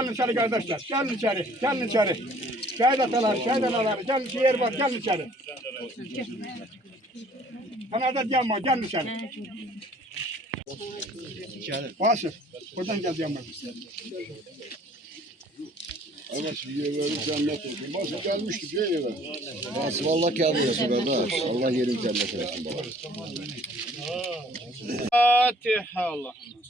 Gelin içeri kardeşler. Gelin içeri. Gelin içeri. Şehit atalar, şehit analar. Gelin içeri yer var. Gelin içeri. Kanada yanma. Gelin içeri. Basır. Buradan gel yanma. Ama şimdi yerleri cennet olsun. Basır gelmiştik ya eve. Basır Allah gelmesin kardeş. Allah yerin cennet olsun baba. Fatiha Allah'ım.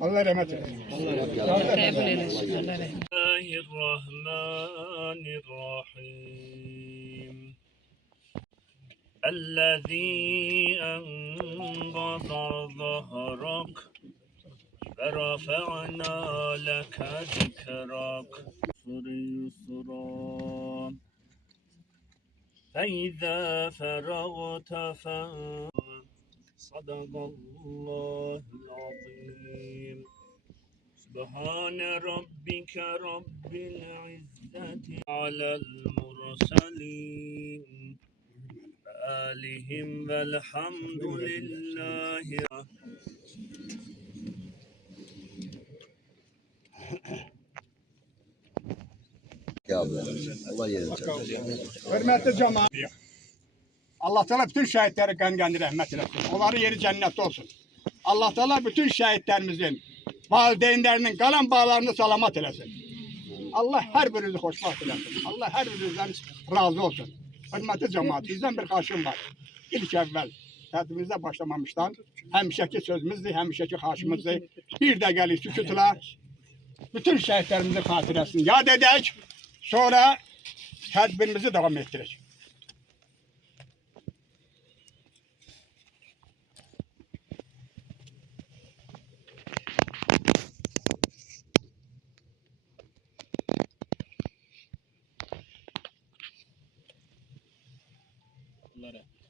Allah rahmet eylesin. Bismillahirrahmanirrahim. الذي أنقض ظهرك ورفعنا لك ذكرك يسرا فإذا فرغت صدق الله العظيم سبحان ربك رب العزة على المرسلين آلهم والحمد لله. Ya Allah yerin cennet olsun. Hürmetli cemaat. Allah Teala bütün şehitleri kendi rahmet eylesin. Onların yeri cennet olsun. Allah Teala bütün şehitlerimizin, valideynlerinin kalan bağlarını selamat eylesin. Allah her birinizi hoşbaht eylesin. Allah her birinizden razı olsun. Hürmetli cemaat, bizden bir karşım var. İlk evvel tədbirimizə başlamamışdan həmişəki sözümüzdür, həmişəki xaşımızdır. Bir də gəlir sükutla bütün şəhidlərimizin xatirəsini yad edək, sonra tədbirimizi davam etdirək.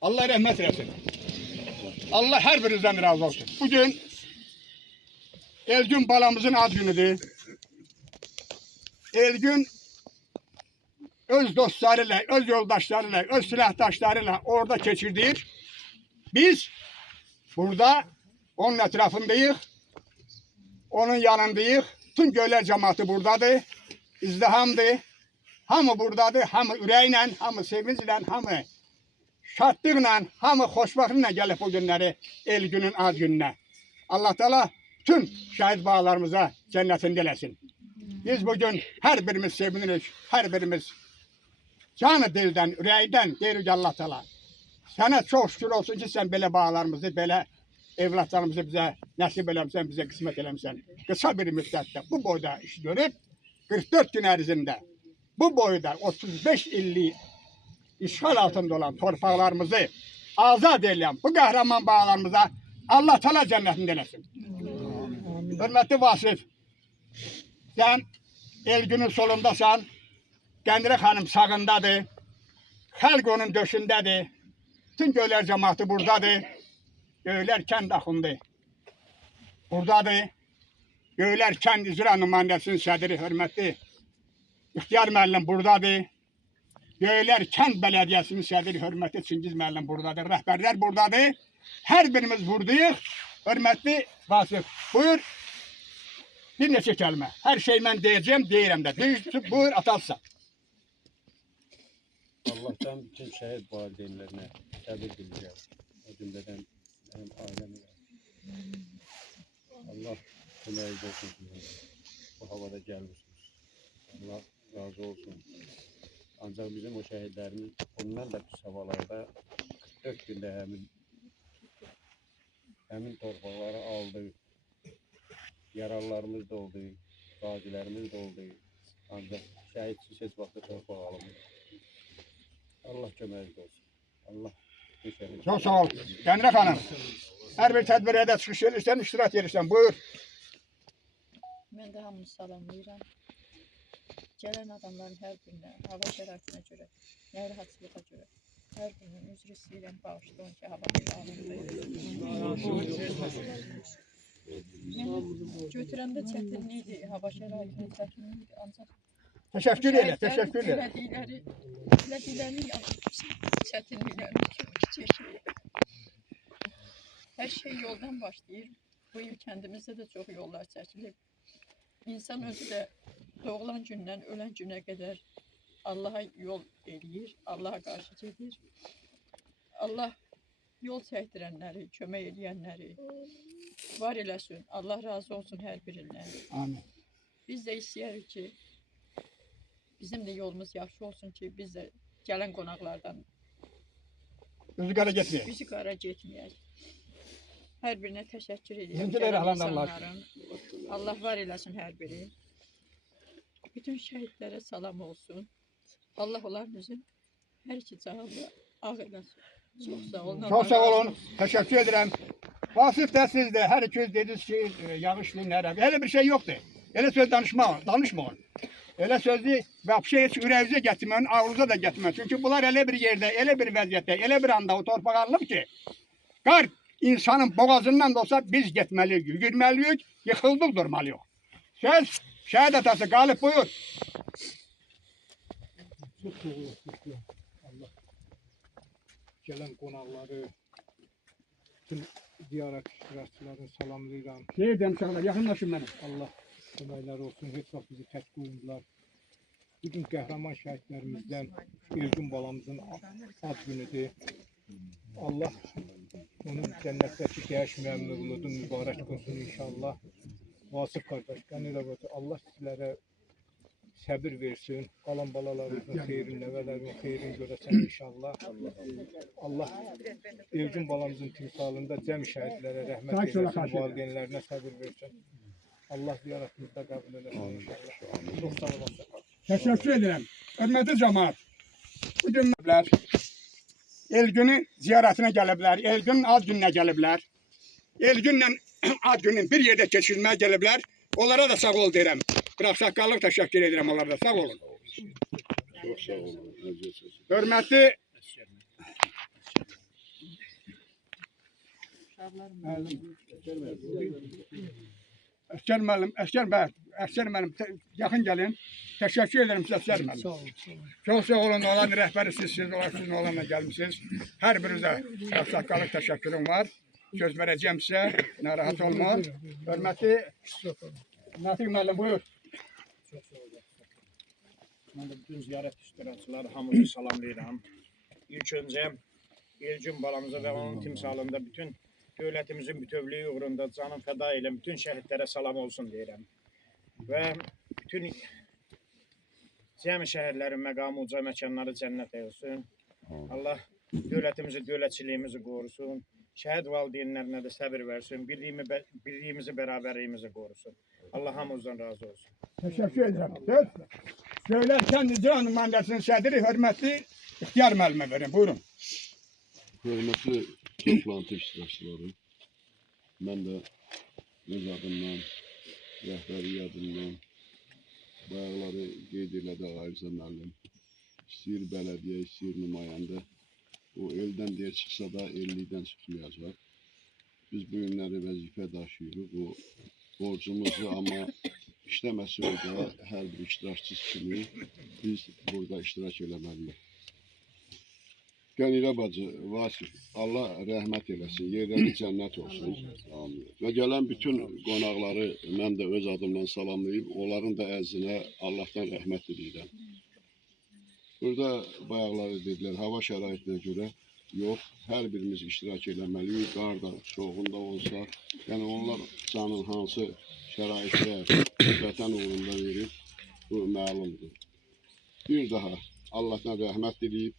Allah rahmet eylesin. Allah her birinizden razı olsun. Bugün Elgün balamızın ad günüdür. Elgün öz dostlarıyla, öz yoldaşlarıyla, öz silahdaşlarıyla orada geçirdiği. Biz burada onun etrafındayız. Onun yanındayız. Tüm göyler cemaati buradadır. İzdihamdır. Hamı buradadır. Hamı üreyle, hamı sevinçle, hamı şadlıkla, hamı xoşbaxtlıqla gəlib bu günləri Elgünün ad gününə. Allah Teala tüm şəhid bağlarımıza cənnətində eləsin. Biz bugün hər birimiz sevinirik, hər birimiz canı dildən, ürəkdən deyirik Allah Teala. Sənə çox şükür olsun ki, sən belə bağlarımızı, belə evlatlarımızı bizə nəsib eləmişsən, bizə qismət eləmişsən. Qısa bir müddətdə bu boyda iş görüb, 44 gün ərzində bu boyda 35 illik işğal altında olan torpaqlarımızı azad edən bu qəhrəman bağlarımıza Allah Teala cənnətində eləsin. Hürmetli Vasif, sen Elgünün solundasan, Gəndire xanım sağındadır, xalq onun döşündədir, bütün göylər cemaati buradadır, göylər kənd axındır, buradadır, göylər kənd icra nümayəndəsinin sədri, hürmetli İxtiyar müəllim buradadır, Göylər kənd bələdiyyəsinin sədri, hürmetli Çingiz müəllim buradadır, rəhbərlər buradadır, hər birimiz buradayıq, hürmetli Vasif. Buyur, bir neçə kəlmə. Hər şey mən deyəcəm, deyirəm də. Buyur, atalsan. Allah'tan bütün şehit valideynlerine təbrik edeceğim. O cümleden benim aileme. Allah köməyiniz olsun. Bu havada gelmişsiniz. Allah razı olsun. Ancak bizim o şehitlerimiz ondan da pis havalarda 44 günde həmin torpaqları aldı. Yaralılarımız da oldu. Gazilerimiz de oldu. Ancak şehitsiz heç vaxtı torpaq alınmır. Allah köməyiniz olsun. Allah düşəlir. Çok sağ ol. Gəndire xanım, hər bir tədbirə də çıxış edirsən, iştirak edirsən. Buyur. Mən də hamını salamlayıram. Gələn adamların hər birinə, hava şəraitinə görə, narahatçılığa görə, hər birinin üzr istəyirəm, bağışlayın ki, hava Mən götürəndə çətinlikdir, hava şəraitini çətinlikdir, ancaq Teşekkür ederim, teşekkür ederim. Elədikləri çətinliklərini çəkir. Hər şey yoldan başlayır. Bu il kəndimizdə də çox yollar çəkilib. İnsan özü də doğulan gündən ölən günə qədər Allaha yol eləyir, Allaha qarşı gedir. Allah yol çəkdirənləri, kömək eləyənləri var eləsin. Allah razı olsun hər birindən. Amin. Biz də istəyirik ki, bizim də yolumuz yaxşı olsun ki, biz də gələn qonaqlardan Özü qara getməyək. üzü qara getməyək. Hər birinə təşəkkür edirəm. Bizimkiləri gələn halandarlar. insanların. Allah var eləsin hər biri. Bütün şəhidlərə salam olsun. Allah onların hər iki cahanda ağ eləsin. Çox sağ olun. Çox sağ olun. Teşekkür ederim. Vasıf da siz de her ikiniz dediniz ki yanlış dinlerim. Öyle bir şey yoktu. Öyle söz danışmayın. Öyle sözü vapşe hiç ürəyinizə getirmeyin, ağzınıza da getirmeyin. Çünkü bunlar öyle bir yerde, öyle bir vəziyyətdə, öyle bir anda o torpağa alınıb ki, qar insanın boğazından da olsa biz gitmeliyiz, yürümeliyiz, yıkıldık durmalıyız. Söz şəhid atası qalib buyur. Çok soğuk Allah gelen qonaqları, bütün ziyaret iştirakçılarını salamlayıram. Şey demişler, yakınlaşın benim. Allah köməkləri olsun, heç vaxt bizi tək qoymadılar. Bugün qəhrəman şəhidlərimizdən Elgün balamızın ad günüdür. Allah onun cənnətdəki dəyişməyən mövludu mübarək olsun inşallah. Vasif qardaş, Qənil əbədi, Allah sizlərə səbir versin. Qalan balalarımızın xeyrin, nəvələrin xeyrin görəsən inşallah. Allah Elgün balamızın timsalında cəm şəhidlərə rəhmət eyləsin, valideynlərinə səbir versin. Allah ziyaretimizde kabul edersin inşallah. Çok sağ olasın. Teşekkür ederim. Hürmetli cemaat. Bugün Elgün'ün ziyaretine gelibler. Elgün'ün ad gününe gelibler. Elgün'le ad günün bir yerde geçirmeye gelibler. Onlara da sağ ol derim. Bırak sakallık teşekkür ederim onlara da sağ olun. Çok sağ olun. Hürmetli Əskər müəllim, yaxın gəlin. Təşəkkür edirəm sizə Əskər müəllim. Çox sağ olun, olan rəhbəri sizsiniz, sizin olanla gəlmişsiniz. Hər birinizə saqqalıq təşəkkürüm var. Söz verəcəyim sizə, narahat olma. Hörmətli Natiq müəllim, buyur. Mən də bütün ziyarət iştirakçıları hamınızı salamlayıram. İlk öncə Elgün balamıza və onun timsalında bütün dövlətimizin bütövlüyü uğrunda canım fəda ilə bütün şəhidlərə salam olsun deyirəm. Və bütün cəmi şəhərlərin məqamı uca məkanları cənnət olsun. Allah dövlətimizi, dövlətçiliyimizi qorusun. Şəhid valideynlərinə də səbir versin. Birliyimizi, bərabərliyimizi qorusun. Allah hamımızdan razı olsun. Təşəkkür edirəm. Dövlət Kənd İcra Nümayəndəsinin sədri hörmətli İxtiyar müəllimə verin. Buyurun. Hörmətli toplantı iştirakçıları, mən də öz adımdan, rəhbəriyyətimdən bayaqları qeyd elədi Ayrıca müəllim. İstəyir bələdiyyə, istəyir nümayəndə. O eldən deyə çıxsa da 50-dən çıxmayacaq. Biz bu günləri vəzifə daşıyırıq. O borcumuzu amma işləməsə da hər bir iştirakçı kimi biz burada iştirak eləməliyik. Qənirə bacı, Vasif, Allah rəhmət eləsin, yerləri cənnət olsun. Və gələn bütün qonaqları mən də öz adımdan salamlayıb, onların da əzzinə Allahdan rəhmət diləyirəm. Burada bayaqları dedilər, hava şəraitinə görə yox, hər birimiz iştirak eləməliyik, qar da, soğuğunda olsa. Yəni onlar canın hansı şəraitdə vətən uğrunda verib, bu məlumdur. Bir daha Allahdan rəhmət diləyib,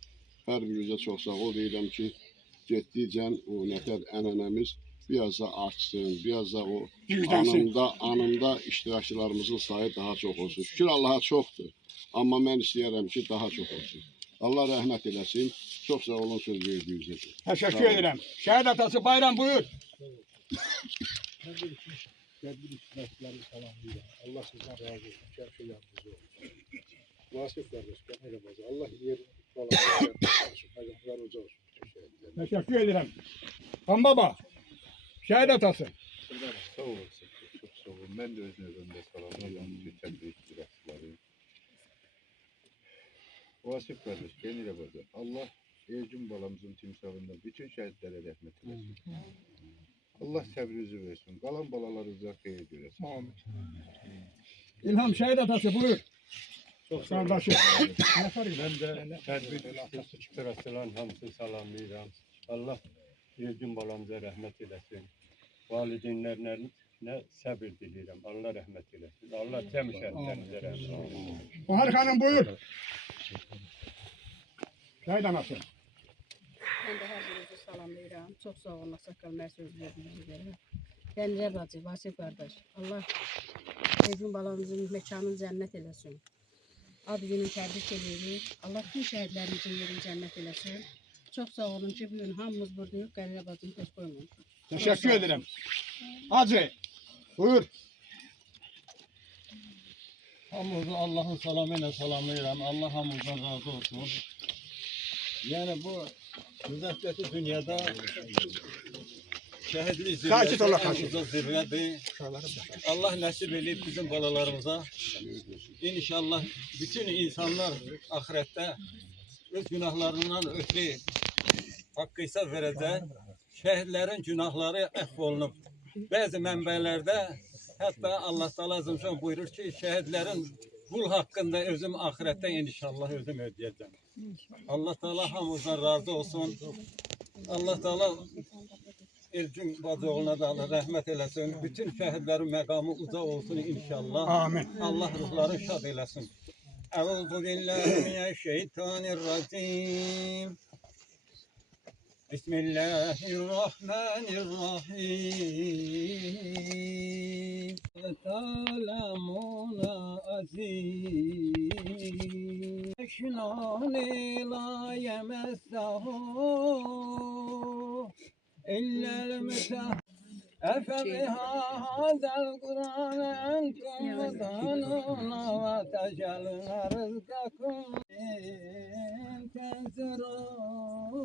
hər birinizə çox sağ ol deyirəm ki, getdikcə o nətər ənənəmiz biraz da artsın, biraz da o anında iştirakçılarımızın sayı daha çox olsun. Şükür Allaha çoxdur, amma mən istəyərəm ki, daha çox olsun. Allah rəhmət eləsin, çox sağ olun söz verdiyiniz üçün. Təşəkkür edirəm. Şəhid atası Bayram buyur. Tədbir iştirakçılarını salamlayıram. Allah sizdən razı olsun, hər şey yardımcı olsun. Vasif qardaş, Qənil əbədi, Allah yerini məqamlar uca olsun. Təşəkkür edirəm. Xan baba, şəhid atası. Sağ olasın, çok sağ olun. Ben de öz növbəmdə salamlayıram bütün tədbir iştirakçıları. Vasif kardeş, kendine bakın. Allah Ercüm balamızın timsalından bütün şehitlere rahmet eylesin. Allah səbrinizi versin. Qalan balalarınıza xeyir görəsin. Amin. İlham şehit atası buyur. Çox Kardeşim. Ben de tədbir iştirakçıların hamısını salamlayıram. Allah Ercüm balamıza rəhmət eləsin. Valideynlərlə səbir diləyirəm. Allah rəhmət eləsin. Allah cəm şəhidlərimizə rəhmət eləsin. Bahar Hanım buyur. Şehit anası. Ben de her birinizi salamlayıram. Çok sağ olun. Sakallar sözlerinizi göre. Denize bacı, Vasif kardeş. Allah Ercüm balamızın mekanını cennet eylesin. Ad günün təbrik edirik. Allah tüm şəhidlərimizin yerini cənnət eləsin. Çox sağ olun ki, bugün hamımız buradayıq. Qəlil bacını tək qoymayın. Teşekkür ederim. Hacı. Buyur. Hamımızı Allah'ın salamıyla salamlayıram. Allah hamımızdan razı olsun. Yani bu müzeffeti dünyada şehitlik Sakit ol, zirvesi, zirvedir. Allah nasip edip bizim balalarımıza inşallah bütün insanlar ahirette öz günahlarından ötürü hakkı hesap verecek. Şehitlerin günahları affolunub. Bazı mənbəlerde hatta Allah Teala Azimşan buyurur ki şehitlerin kul hakkında özüm ahirette inşallah özüm ödeyeceğim. Allah Teala hamımızdan razı olsun. Allah Teala Ercüm bacıoğluna da Allah rəhmət eləsin. Bütün şəhidlərin məqamı uca olsun inşallah. Amin. Allah ruhları şad eləsin. Əuzu billahi mineşşeytanirracim. Bismillahirrahmanirrahim. Talamuna azim. Eşnani la yemessahu. إلا المتاع أفبهذا القرآن أنتم مدهنون وتجعلون رزقكم تنصرون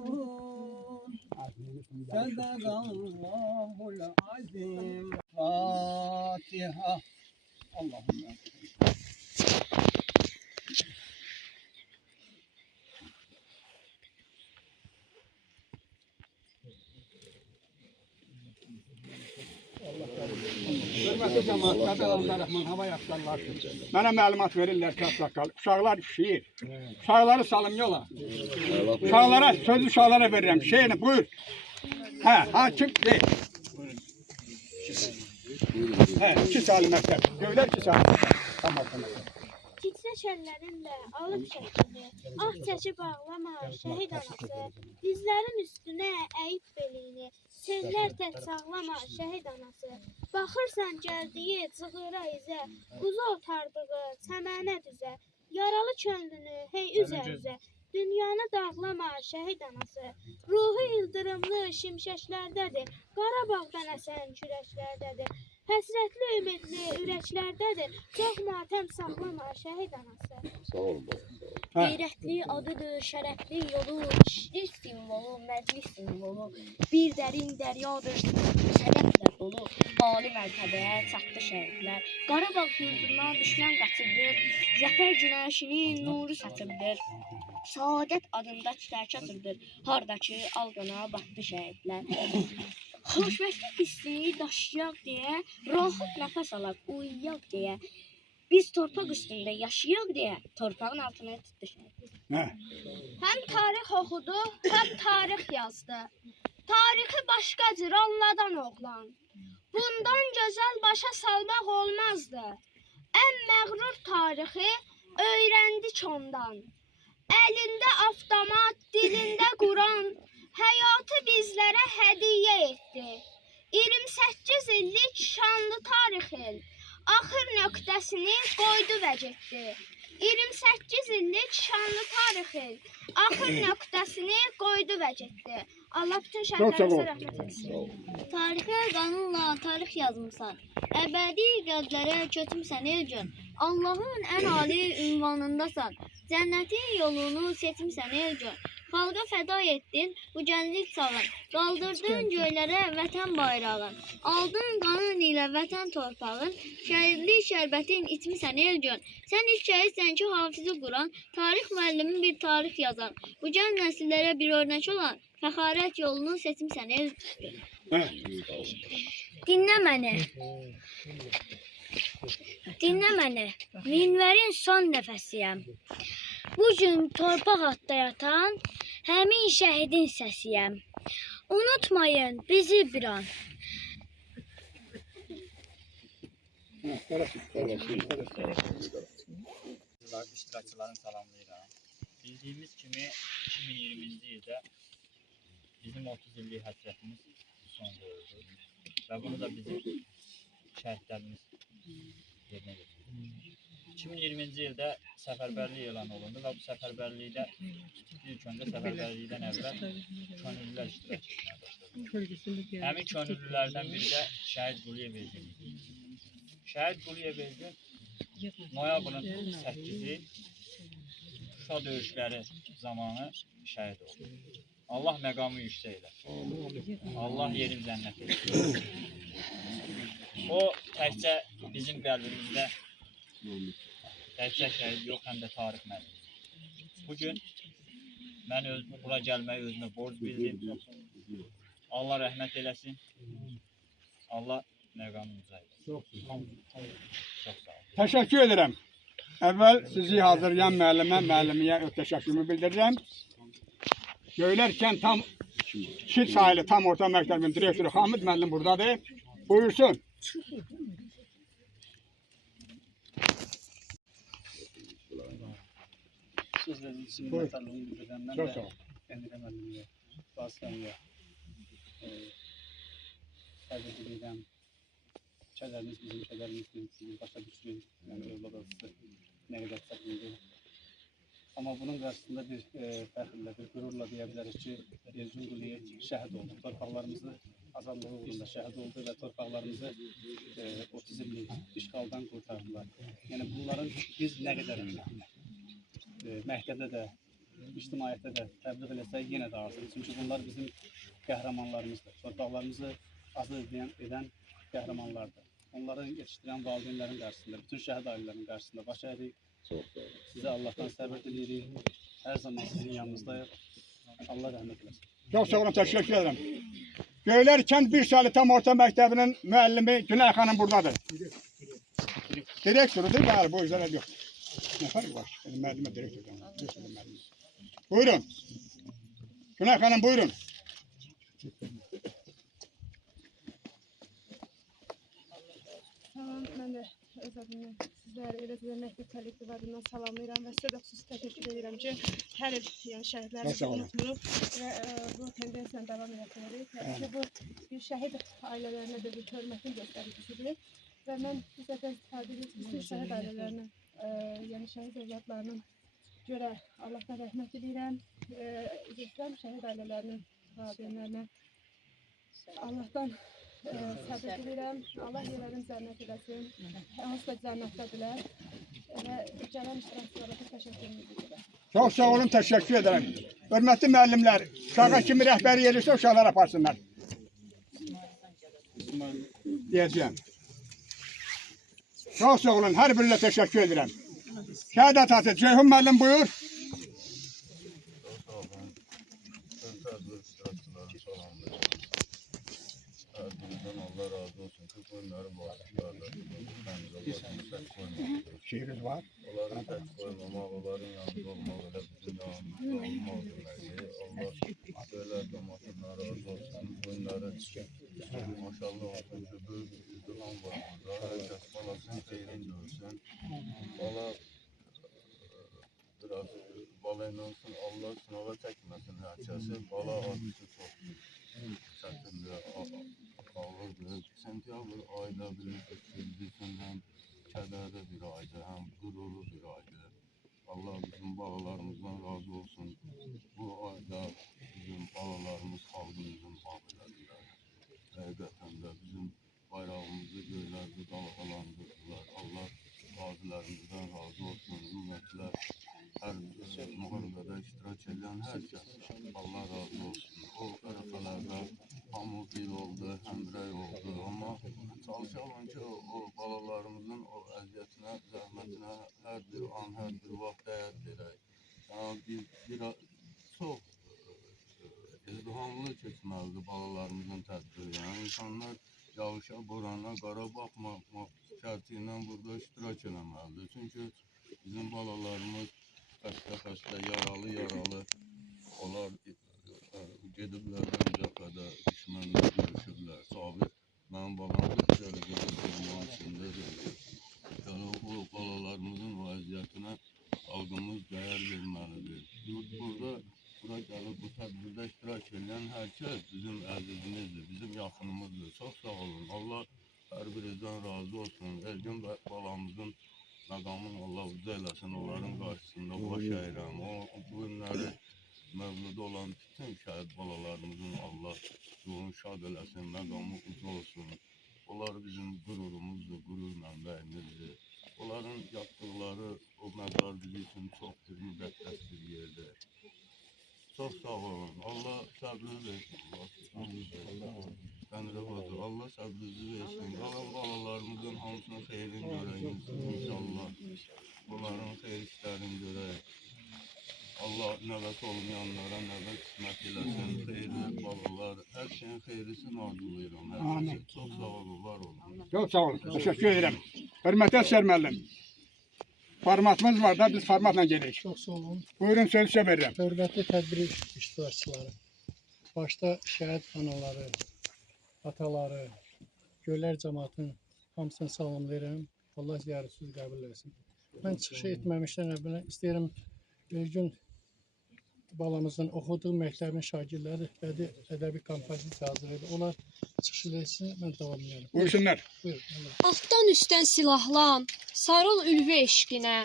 صدق الله العظيم فاتحة اللهم Hürmetli cemaatlarda Allah Rahman hava yapsanlar. Bana məlumat verirler ki sakal. Uşaqlar şiir. Uşaqları salım yola. Uşaqlara, sözü uşaqlara verirəm. Şeyini buyur. Hakim de. 2 saat məktəb. Göylər 2 saat. Tamam. Titrə şəllərinlə alıb şəkili, ah çəkib ağlama şəhid anası, dizlərin üstünə əyib belini, sevlər tək sağlama şəhid anası. Baxırsan gəldiyi cığıra izə, quzu otardığı çəmənə düzə, yaralı könlünü hey üzə, dünyanı dağlama şəhid anası. Ruhu ildırımlı şimşəklərdədir, Qarabağdan əsən kürəklərdədir. Həsrətli ümidli ürəklərdədir, çox matəm saxlama şəhid anası. Sağ olun. Qeyrətli adıdır, şərəfli yolu, işli simvolu, məclis simvolu, bir dərin dəryadır, şərəflə dolu, ali mərtəbəyə çatdı şəhidlər. Qarabağ yurdundan düşmən qaçırdır, zəfər günəşinin nuru saçırdır. Saadət adında çiçək atırdır, hardakı alqana batdı şəhidlər. Xoşbəxtlik hissi daşıyaq deyə, rahat nəfəs alaq, uyuyaq deyə, biz torpaq üstündə yaşayaq deyə, torpağın altına tutdu şəhidlər. Həm tarix oxudu, həm tarix yazdı. Tarixi başqa cür anladan oğlan. Bundan gözəl başa salmaq olmazdı. Ən məğrur tarixi öyrəndik ondan. Əlində avtomat, dilində Quran, həyatı bizlərə hədiyyə etdi. 28 illik şanlı tarixin axır nöqtəsini qoydu və getdi. 28 illik şanlı tarixin axır nöqtəsini qoydu və getdi. Allah bütün şəhidlərimizə rəhmət etsin. Tarixə qanunla tarix yazmısan. Əbədi qəlblərə köçmüsən Ercüm. Allahın ən ali ünvanındasan. Cənnətin yolunu seçmisən ey can. Xalqa fəda etdin bu gənclik çağın. Qaldırdın göylərə vətən bayrağın. Aldın qanın ilə vətən torpağın. Şəhidlik şərbətin içmisən ey can. Sən ilk şəhidsən ki, hafizi Quran, tarix müəllimi bir tarix yazan. Bu gənc nəsillərə bir örnək olan fəxarət yolunu seçmisən ey can. Dinlə məni. Dinlə məni. Minvərin son nəfəsiyəm. Bu gün torpaq altında yatan həmin şəhidin səsiyəm. Unutmayın bizi bir an. İştirakçılarını salamlayıram. Bildiyimiz kimi 2020-ci ildə bizim 30 illik həsrətimiz son qoyuldu. Və bunu da bizim şəhidlərimiz yerinə getirdi. 2020-ci ildə səfərbərlik elan olundu və bu səfərbərlikdə ilk öncə səfərbərlikdən əvvəl könüllülər iştirak etməyə başladı. Həmin könüllülərdən biri də Şəhid Quliyev Elgün idi. Şəhid Quliyev Elgün noyabrın 8-i Şuşa döyüşləri zamanı şəhid oldu. Allah məqamı yüksək elə. Allah yerin cənnət etsin. O təkcə bizim qəlbimizdə təkcə şəhid yox, həm də tarix müəllimi. Bugün mən bura gəlməyi özümə borc bildim. Allah rəhmət eləsin. Allah məqamı yüksək eləsin. Çox sağ olun. Təşəkkür edirəm. Əvvəl sizi hazırlayan müəllimiyə öz təşəkkürümü bildirirəm. Göylərkən tam 2 sayılı tam orta məktəbin direktoru Hamid müəllim buradadır. Buyursun. Sizlerin için Buyur. minnettarlığımı bildiren ben Çok de sağ ol. Emre Müəllim'e, Baskan'ya təbrik edirəm. Kədəriniz bizim kədərimizdir, sizin başa düşdük, yəni övlad arası nə qədər çətindir. Amma bunun qarşısında bir fəxrlə, bir qürurla deyə bilərik ki, Elgün Quliyev şəhid oldu. Torpaqlarımızı azadlığı uğrunda şəhid oldu və torpaqlarımızı 30 illik işğaldan qurtardılar. Yəni bunların biz nə qədər məktəbdə də, ictimaiyyətdə də təbliğ eləsək yenə də azdır. Çünki bunlar bizim qəhrəmanlarımızdır. Torpaqlarımızı azad edən qəhrəmanlardır. Onları yetişdirən valideynlərin qarşısında, bütün şəhid ailələrinin qarşısında baş əyirik. Sizə Allahdan səbir diləyirik. Hər zaman sizin yanınızdayıq. Allah rəhmət eləsin. Çox sağ olun, təşəkkür edirəm. Göylərkən 1 sayılı tam orta məktəbinin müəllimi Günay xanım buradadır. Direktorudur, bəli, bu üzrə yox. Nə fərqi var? Müəllimə direktordan. Buyurun. Günay xanım, buyurun. Tamam, mən də öz adımdan sizləri Eləcə məktəb kollektivi adından salamlayıram və sizə də xüsusi təşəkkür edirəm ki, hər il yəni şəhidlərimizi unutmuruq və bu tendensiyanı davam etdiririk. Təbii ki, bu bir şəhid ailələrinə də bir hörmətin göstəricisidir və mən bu səfər istifadə edib bütün şəhid ailələrinə, yəni şəhid övladlarının görə Allahdan rəhmət edirəm. Üzrəm şəhid ailələrinin valideynlərinə Allahdan səbir dilirəm. Allah yerlərini cənnət eləsin. Hansı da cənnətdədirlər. Və gələn iştirakçılara da təşəkkürümü bildirirəm. Çox sağ olun, təşəkkür edirəm. Hörmətli müəllimlər, uşağa kimi rəhbəri yerləsə uşaqlar aparsınlar. Deyəcəyəm. Çox sağ olun, hər birinə təşəkkür edirəm. Şəhid atası, Ceyhun müəllim buyur. Allah razı olsun ki, bunların bağışlarla Şehriniz var. onların tək koymamaq, onların yanında olmaq, elə bizim yanımızda olmaq deməkdir. Allah belə cəmaatından razı olsun. Bunları maşallah olsun ki, böyük bir izdiham var burada. Hər kəs balasının xeyrini görsün. Bala biraz bala inansın, Allah sınava çəkməsin hər kəsi. Bala adısı çox çətindir, ağırdır. Sentyabr ayda bilirsiniz, bizimdən kədərli bir aydır, həm qürurlu bir aydır. Allah bizim balalarımızdan razı olsun. Bu ayda bizim balalarımız xalqımızın abilərilər. Həqiqətən də bizim bayrağımızı göylərdə dalğalandırdılar. Allah qazilərimizi iştirak edən hər kəs Allah razı olsun. O ərəfələrdə hamı bir oldu, həmrəy oldu. Amma çalışalım ki, o balalarımızın o əziyyətinə, zəhmətinə hər bir an, hər bir vaxt dəyər verək. Yəni, çox izdihamlı keçməlidir balalarımızın tədbiri. Yəni, insanlar yağışa, borana, qara baxmamaq şərti ilə burada iştirak eləməlidir. Çünki bizim balalarımız xəstə, yaralı, onlar gediblər ön cəbhədə, düşmənlə görüşüblər. Sabit, mənim balam 40 dəqiqə durmanın içindədir. Yəni, o balalarımızın o əziyyətinə xalqımız dəyər verməlidir. Bura gəlib bu tədbirdə iştirak edən hər kəs bizim əzizimizdir, bizim yaxınımızdır. Çox sağ olun. Allah hər birinizdən razı olsun. Elgin balamızın məqamını Allah uca eləsin. Onların qarşısında baş əyirəm. Bu günləri mövluda olan bütün şəhid balalarımızın Allah ruhunu şad eləsin, məqamı uca olsun. Onlar bizim qürurumuzdur, qürur mənbəyimizdir. Onların yaptıqları o məzar bizi üçün çox bir müqəddəs bir yerdir. Çox sağ olun. Allah səbrinizi versin. Allah səbrinizi versin. Qalan balalarımızın hamısının xeyrini görəyiniz inşallah. Bunların xeyir işlərini görək. Allah nəvət olmayanlara nəvət qismət eləsin. Xeyirli balalar, hər şeyin xeyrisini arzulayıram. Amin. Çox sağ olun, var olun. Çok sağ olun. Teşekkür ederim. Hürmetli Eser müəllim. Formatımız var da biz formatla gelirik. Çox sağ olun. Buyurun sözü sizə verirəm. Hörmətli tədbir iştirakçıları, başda şəhid anaları, ataları, Göylər cəmaatının hamısını salamlayıram. Allah ziyarətinizi qəbul etsin. Mən çıxış etməmişdən əvvəl istəyirəm Elgün balamızın oxuduğu məktəbin şagirdləri bədii ədəbi kompozisiya hazırladı. Onlar çıxış etsin, mən davam edirəm. Buyursunlar. Buyurun. Altdan üstdən silahlan, sarıl ülvi eşqinə,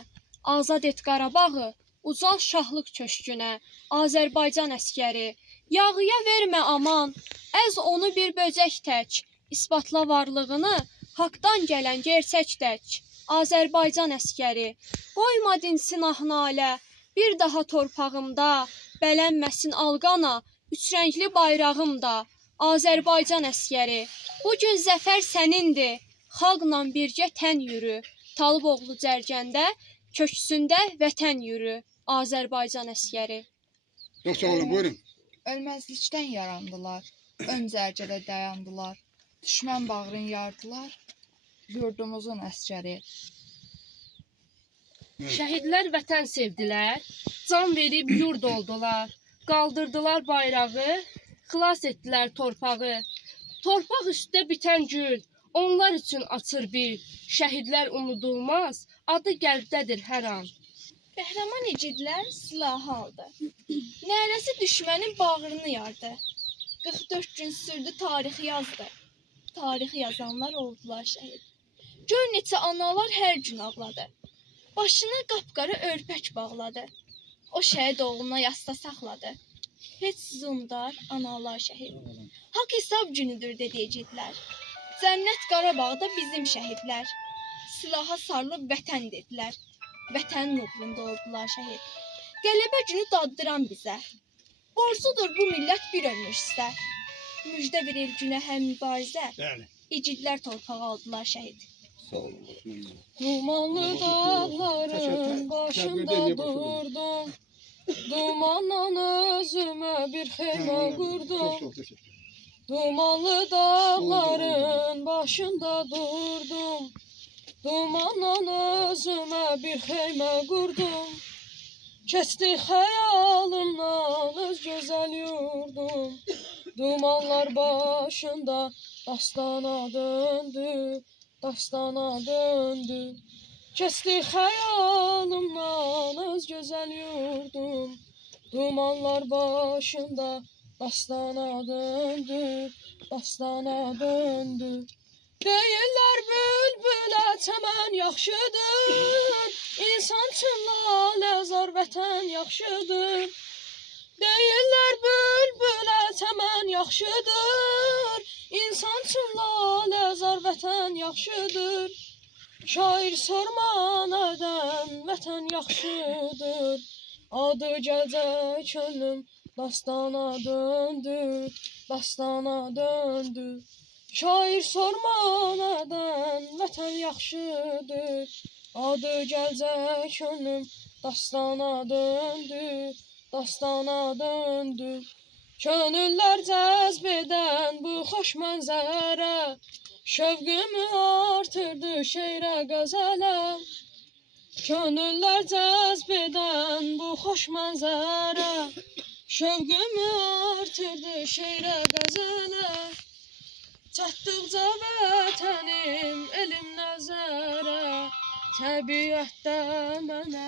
azad et Qarabağı, ucal şahlıq köşkünə, Azərbaycan əskəri, yağıya vermə aman, əz onu bir böcək tək, isbatla varlığını, haqdan gələn gerçək tək, Azərbaycan əskəri, qoyma dinsin ah-nalə, bir daha torpağımda, bələnməsin alqana, üçrəngli bayrağımda, Azərbaycan əskəri, bugün zəfər sənindir, xalqla birgə tən yürü, Talıboğlu cərgəndə, köksündə vətən yürü, Azərbaycan əskəri. Çok sağ olun. Buyurun. Ölməzlikdən yarandılar, ön zərgədə dayandılar, düşmən bağrın yardılar, yurdumuzun əskəri. Şəhidlər vətən sevdilər, can verib yurd oldular, qaldırdılar bayrağı, xilas etdilər torpağı. Torpaq üstdə bitən gül, onlar üçün açır bir, şəhidlər unudulmaz, adı qəlbdədir hər an. Qəhrəman igidlər silahı aldı. Nərəsi düşmənin bağrını yardı. 44 gün sürdü tarixi yazdı. Tarixi yazanlar oldular şəhid. Gör neçə analar hər gün ağladı. Başına qapqara örpək bağladı. O şəhid oğluna yasta saxladı. Heç zundar analar şəhid. Haqq hesab günüdür dedi igidlər. Cənnət Qarabağda bizim şəhidlər. Silaha sarılıb vətən dedilər. Vətənin uğrunda oldular şəhid. Qələbə günü daddıran bizə. Borcudur bu millət bir ömür istər. Müjdə verir günə həm mübarizə. İgidlər torpağı aldılar şəhid. Dumanlı dağların başında durdum, dumandan özümə bir xeymə qurdum. Dumanlı dağların başında durdum, dumandan özümə bir xeymə qurdum. Keçdi xəyalımdan öz gözəl yurdum, dumanlar başında dastana döndü. Dastana döndü, keçdi xəyalımdan öz gözəl yurdum, dumanlar başında dastana döndü, dastana döndü. Deyirlər bülbülə çəmən yaxşıdır, insan üçün lalə zar vətən yaxşıdır. Deyirlər bülbülə çəmən yaxşıdır, İnsan üçün lalə zar vətən yaxşıdır. Şair sorma nədən vətən yaxşıdır. Adı gəlecək könlüm dastana döndü, dastana döndü. Şair sorma nədən vətən yaxşıdır. Adı gələcək könlüm dastana döndü, dastana döndü. Könüllər cəzb edən bu xoş mənzərə şövqümü artırdı şeirə qəzələ. Könüllər cəzb edən bu xoş mənzərə şövqümü artırdı şeirə qəzələ. Çatdıqca vətənim elim nəzərə təbiətdə mənə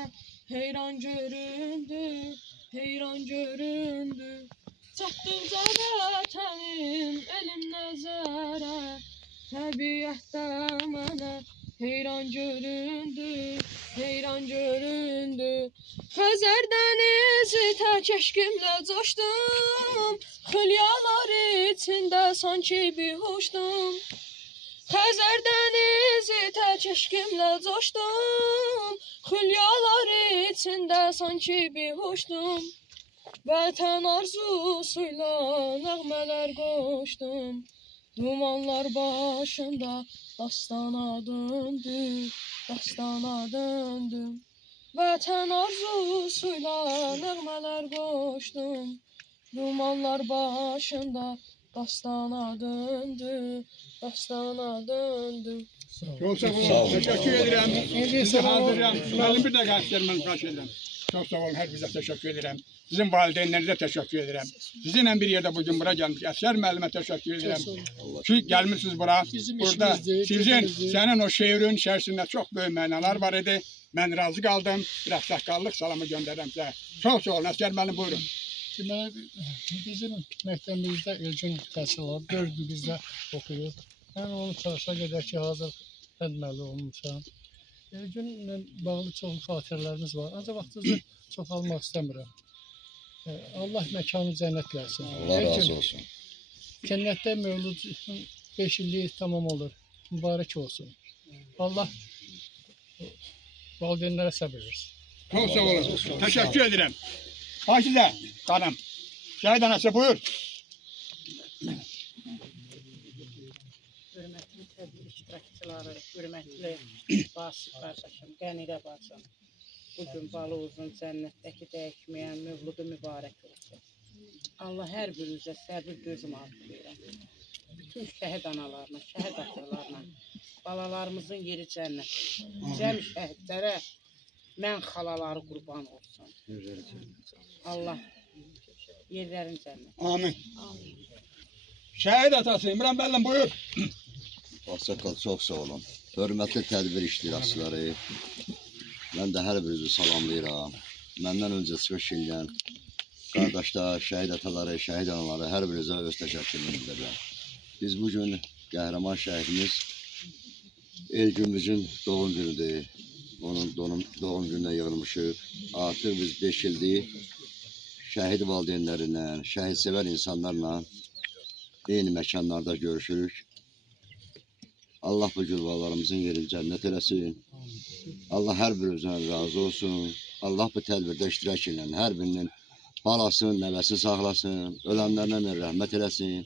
heyran göründü, heyran göründü. Çatdıqca vətənim elim nəzərə təbiətdə mənə heyran göründü, heyran göründü. Xəzər dənizi tək eşqimlə coşdum, xülyalar içində sanki bihuşdum. Xəzər dənizi tək eşqimlə coşdum, xülyalar içində sanki bihuşdum. Vətən arzusuyla nəğmələr qoşdum, dumanlar başında dastana döndü, dastana döndüm. Vətən arzusuyla nəğmələr qoşdum, dumanlar başında dastana döndü, dastana döndüm. Çok sağ olun. Teşekkür ederim. Sizi hazırlayam. Müəllim bir dəqiqə gəlməni xahiş edirəm. Çok sağ olun. Hər birinizə teşekkür ederim. Sizin valideynlerinize teşekkür ederim. Sizinle bir yerde bugün buraya gelmiş. Əsgər müəllime teşekkür ederim. Ki gelmişsiniz bura. Burada senin o şeirin içerisinde çok büyük mənalar var idi. Ben razı kaldım. Biraz saqqallıq salamı göndərirəm sizə. Çok sağ olun. Əsgər müəllim buyurun. Deməli, bizim məktəbimizdə Elçin təhsil alıb, 4 il bizdə oxuyur. Mən onu çalışa qədər ki, hazır etməli olmuşam. Elçinlə bağlı çox xatirələrimiz var. Ancaq vaxtınızı çox almaq istəmirəm. Allah məkanı cənnət versin. Allah razı olsun. Cənnətdə Mövludun 5 illiyi tamam olur. Mübarək olsun. Allah valideynlərə səbir versin. Çok sağ olun. Teşekkür ederim. Haşize hanım. Şahid anası buyur. Hörmətli tədbir iştirakçıları, hörmətli Vasif qardaşım, Qənirə bacım. Bugün balı uzun cənnətdəki dəyişməyən mövludu mübarək olsun. Allah hər birinizə səbir gözüm arzulayıram. Bütün şəhid analarına, şəhid atalarına, balalarımızın yeri cənnət. Cəm şəhidlərə mən xalaları qurban olsun. Allah yerlərin cənnət. Amin. Şəhid atası İmran Bəllim buyur. Başsakal çok sağ olun. Hörmətli tədbir iştirakçıları, mən də hər birinizi salamlayıram. Məndən öncə çıxış edən qardaşlar, şəhid ataları, şəhid anaları hər birinizə öz təşəkkürümü bildirirəm. Biz bugün qəhrəman şəhidimiz Elgünümüzün doğum günüdür. Onun doğum gününe yığılmışıq. Artıq biz 5 ildir şəhid valideynlərinlə, şəhid sevər insanlarla eyni məkanlarda görüşürük. Allah bu gülvalarımızın yerini cənnət eləsin. Allah hər birimizdən razı olsun. Allah bu tədbirdə iştirak edən hər birinin balasını, nəvəsini saxlasın. Ölənlərinə min rəhmət eləsin.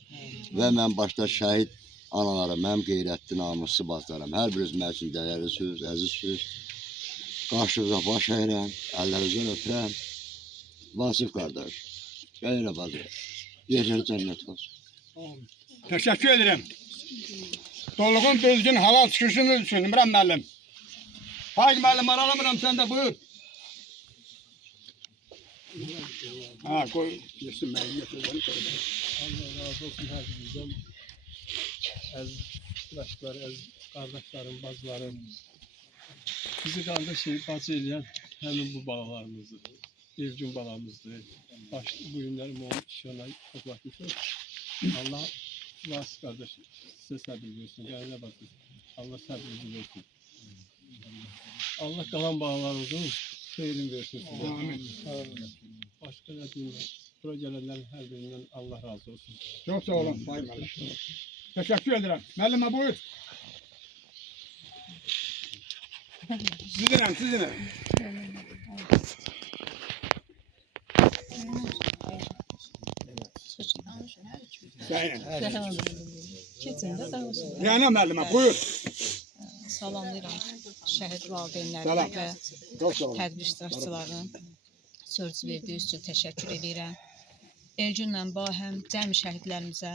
Və mən başda şəhid anaları, mənim qeyrətli, namuslu bacılarım. Hər biriniz mənim üçün dəyərli söz, əziz söz. Qarşınıza baş əyirəm, əllərinizdən öpürəm. Vasif qardaş, Qənirə bacı, yerləri cənnət olsun. Teşekkür ederim. Doluğun düzgün halal çıkışınız için İmran müəllim. Haydi müəllim aralamıram sen de buyur. Ha koy. Yesin müəllim yesin. Allah razı olsun hər birinizdən. Əziz iştirakçılar, əziz qardaşlarım, bacılarım. Bizi qardaş bacı edən həmin bu balalarımızdır. Elgün balamızdır. Bu günləri onun işine toplatmışıq. Allah Vasif qardaş sizə səbir versin, Qənirə bacı. Allah səbrinizi versin. Allah qalan bağlarınızın xeyrini versin sizə. Amin. Başqa nə deyim, bura gələnlərin hər birindən Allah razı olsun. Çok sağ olun. Sayın müəllim. Teşekkür ederim. Müəllime buyur. Sizinle. Keçin də danışın. Rəna müəllimə, buyur. Salamlayıram şəhid valideynlərini Salam. və Çox sağ olun. tədbir iştirakçılarını söz verdiyi üçün təşəkkür edirəm. Elgünlə Bahəm cəmi şəhidlərimizə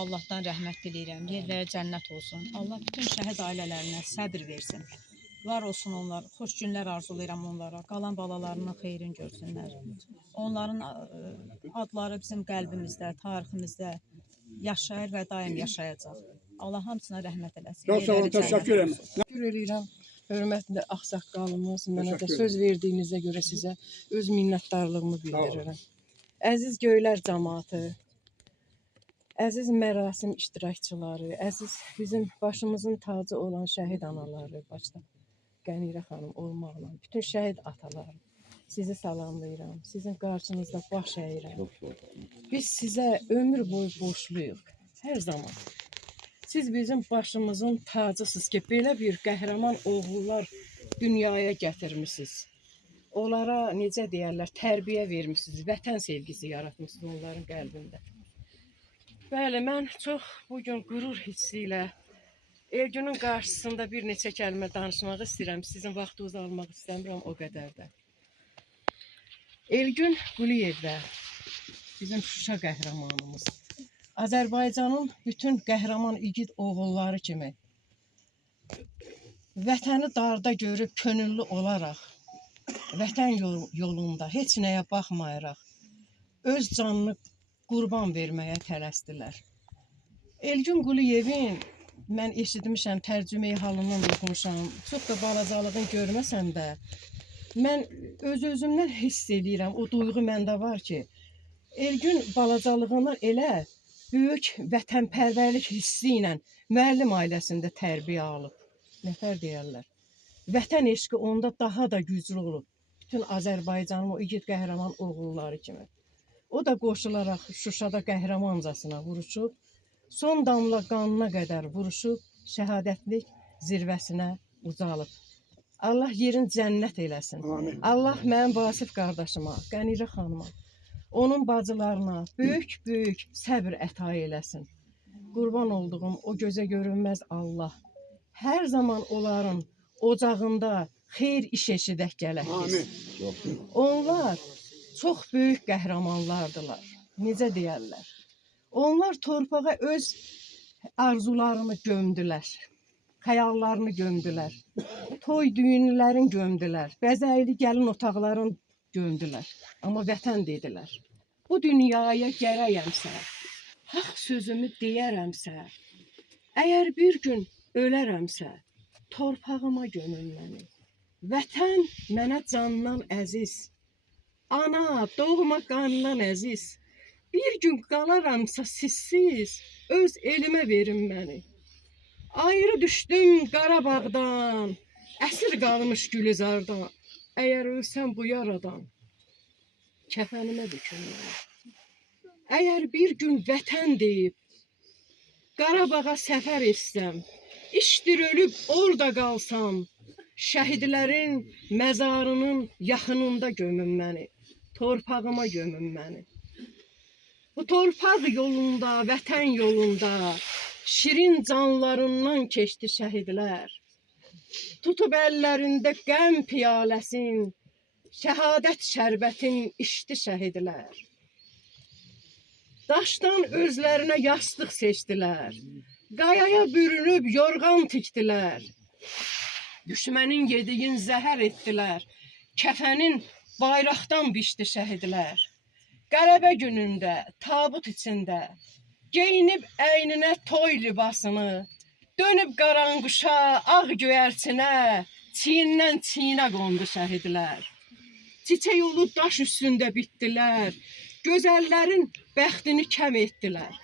Allahdan rəhmət diləyirəm. Yerləri cənnət olsun. Allah bütün şəhid ailələrinə səbr versin. Var olsun onlar. Xoş günlər arzulayıram onlara. Qalan balalarının xeyrini görsünlər. Onların adları bizim qəlbimizdə, tariximizdə yaşayır və daim yaşayacaq. Allah hamısına rəhmət eləsin. Çox sağ olun, təşəkkür edirəm. Təşəkkür edirəm. Hörmətli ağsaqqalımız, mənə də Təşəkkür söz verdiyinizə görə sizə öz minnətdarlığımı bildirirəm. Əziz Göylər cəmaatı, əziz mərasim iştirakçıları, əziz bizim başımızın tacı olan şəhid anaları, başda Qənirə xanım olmaqla, bütün şəhid ataları, sizi salamlayıram, sizin qarşınızda baş əyirəm. Biz sizə ömür boyu borçluyuq, hər zaman. Siz bizim başımızın tacısınız ki, belə bir qəhrəman oğullar dünyaya gətirmişsiniz. Onlara, necə deyərlər, tərbiyə vermişsiniz, vətən sevgisi yaratmışsınız onların qəlbində. Bəli, mən çox bugün qürur hissi ilə Elgünün qarşısında bir neçə kəlmə danışmaq istəyirəm. Sizin vaxtınızı almaq istəmirəm, o qədər də. Elgün Quliyevdə bizim Şuşa qəhrəmanımız. Azərbaycanın bütün qəhrəman igid oğulları kimi vətəni darda görüb könüllü olaraq, vətən yolunda heç nəyə baxmayaraq, öz canını qurban verməyə tələsdilər. Elgün Quliyevin mən eşitmişəm, tərcümeyi halından oxumuşam, çox da balacalığını görməsəm də, mən öz-özümdən hiss edirəm, o duyğu məndə var ki, Elgün balacalığından elə böyük vətənpərvərlik hissi ilə müəllim ailəsində tərbiyə alıb. Nətər deyərlər? Vətən eşqi onda daha da güclü olub. Bütün Azərbaycanın o igid qəhrəman oğulları kimi. O da qoşularaq Şuşada qəhrəmancasına vuruşub, son damla qanına qədər vuruşub, şəhadətlik zirvəsinə ucalıb. Allah yerin cənnət eləsin. Amin. Allah mənim Vasif qardaşıma, Qənirə xanıma, onun bacılarına böyük səbr əta eləsin. Qurban olduğum o gözə görünməz Allah hər zaman onların ocağında xeyir iş eşidək gələk biz. Amin. Onlar çox böyük qəhrəmanlardılar. Necə deyərlər? Onlar torpağa öz arzularını gömdülər, xəyallarını gömdülər, toy düğünlərin gömdülər, bəzəkli gəlin otaqların gömdülər. Amma vətən dedilər. Bu dünyaya gərəyəmsə, haqq sözümü deyərəmsə, əgər bir gün ölərəmsə, torpağıma gömün məni. Vətən mənə candan əziz, ana, doğma qandan əziz. Bir gün qalaramsa sizsiz, öz elimə verin məni. Ayrı düşdüm Qarabağdan, əsir qalmış Gülizardan. Əgər ölsəm bu yaradan, kəfənimə bükün məni. Əgər bir gün vətən deyib, Qarabağa səfər etsəm, işdir ölüb orada qalsam, şəhidlərin məzarının yaxınında gömün məni, torpağıma gömün məni. Bu torpaq yolunda, vətən yolunda şirin canlarından keçdi şəhidlər. Tutub əllərində qəm piyaləsin, şəhadət şərbətin içdi şəhidlər. Daşdan özlərinə yastıq seçdilər, qayaya bürünüb yorğan tikdilər. Düşmənin yediyin zəhər etdilər, kəfənin bayraqdan biçdi şəhidlər. Qələbə günündə, tabut içində, geyinib əyninə toy libasını, dönüb qaranquşa, ağ göyərçinə, çiyindən çiyinə qondu şəhidlər. Çiçək olub daş üstündə bitdilər, gözəllərin bəxtini kəm etdilər.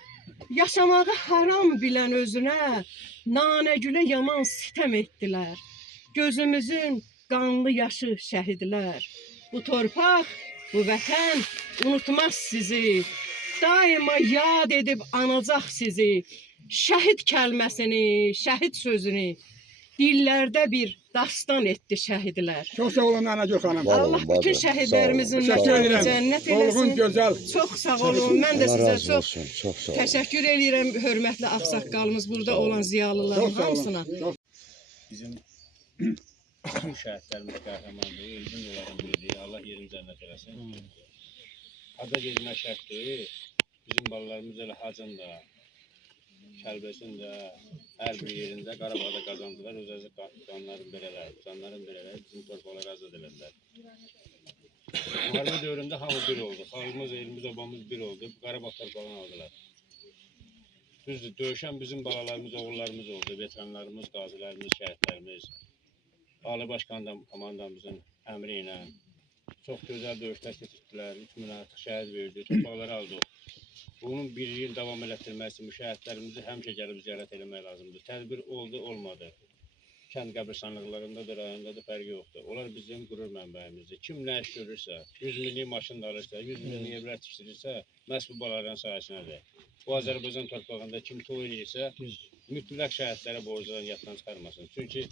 Yaşamağı haram bilən özünə, nanəgülə yaman sitəm etdilər. Gözümüzün qanlı yaşı şəhidlər. Bu torpaq, bu vətən unutmaz sizi, daima yad edib anacaq sizi. Şəhid kəlməsini, şəhid sözünü dillərdə bir dastan etdi şəhidlər. Çox sağ olun Anacıq xanım. Var olun, Allah var bütün olun. şəhidlərimizin Teşekkür məkanını ederim. cənnət Dolğun, eləsin. gözəl. Çox sağ olun. Mən də Allah sizə razı çox olsun. Çox sağ olun. təşəkkür edirəm hörmətli ağsaqqalımız burada olan ziyalıların Çox sağ olun. hamısına. Bizim bütün şəhidlərimiz qəhrəmandır. Elgin onların biridir. Allah yerini cənnət eləsin. Ada gezmə şərtdir. Bizim balalarımız elə Hacında, Kəlbəsində, hər bir yerində Qarabağda qazandılar. Öz qanların belələr, canların belələr bizim torpaqları azad elədilər. Müharibə dövründə hamı bir oldu. Xalqımız, elimiz, obamız bir oldu. Qarabağ torpağını aldılar. Düzdür, döyüşən bizim balalarımız, oğullarımız oldu. Veteranlarımız, qazilərimiz, şəhidlərimiz. Ali Baş komandamızın əmri ilə çox gözəl döyüşlər keçirdilər. 3000 artıq şəhid verdi, torpaqları aldıq. Bunun bir il davam elətdirməsi, bu şəhidlərimizi həmişə gəlib ziyarət eləmək lazımdır. Tədbir oldu, olmadı. Kənd qəbirstanlıqlarında da, rayonda da fərqi yoxdur. Onlar bizim qürur mənbəyimizdir. Kim nə iş görürsə, 100 minlik maşın da alırsa, 100 minlik evlər tikdirirsə, məhz bu balaların sayəsindədir. Bu Azərbaycan torpağında kim toy edirsə, mütləq şəhidlərə borcdan yaddan çıxarmasın. Çünki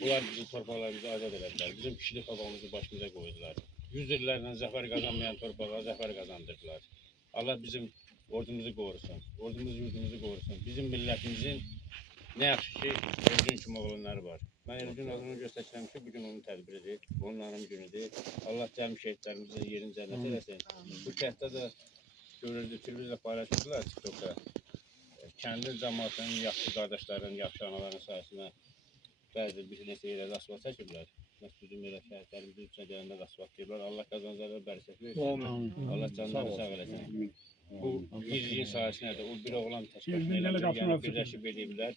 bunlar bizim torpaqlarımızı azad elədilər. Bizim kişilik babamızı başımıza qoydular. 100 illərlə zəfər qazanmayan torpağa zəfər qazandırdılar. Allah bizim ordumuzu qorusun, ordumuz yurdumuzu qorusun. Bizim millətimizin nə yaxşı ki, Elgin kimi oğlanları var. Mən Elgin oğlunu göstərirəm ki, bugün onun tədbiridir, onun anım günüdür. Allah cəm şəhidlərimizin yerini cənnət eləsin. Bu kənddə də görüldü, televizlə paylaşırdılar TikTokda. Kəndin cəmaatının, yaxşı qardaşların, yaxşı anaların sayəsində bəzi bir neçə yerə asfalt çəkiblər. Bizim elə şəhidlərimizin içinə gələndə asfalt deyiblər. Allah qazanacaqları bərəkət versin. Allah canlarını sağ eləsin. Bu birliyin sayəsində o bir oğlan təşkilatına yəni birləşib ediblər.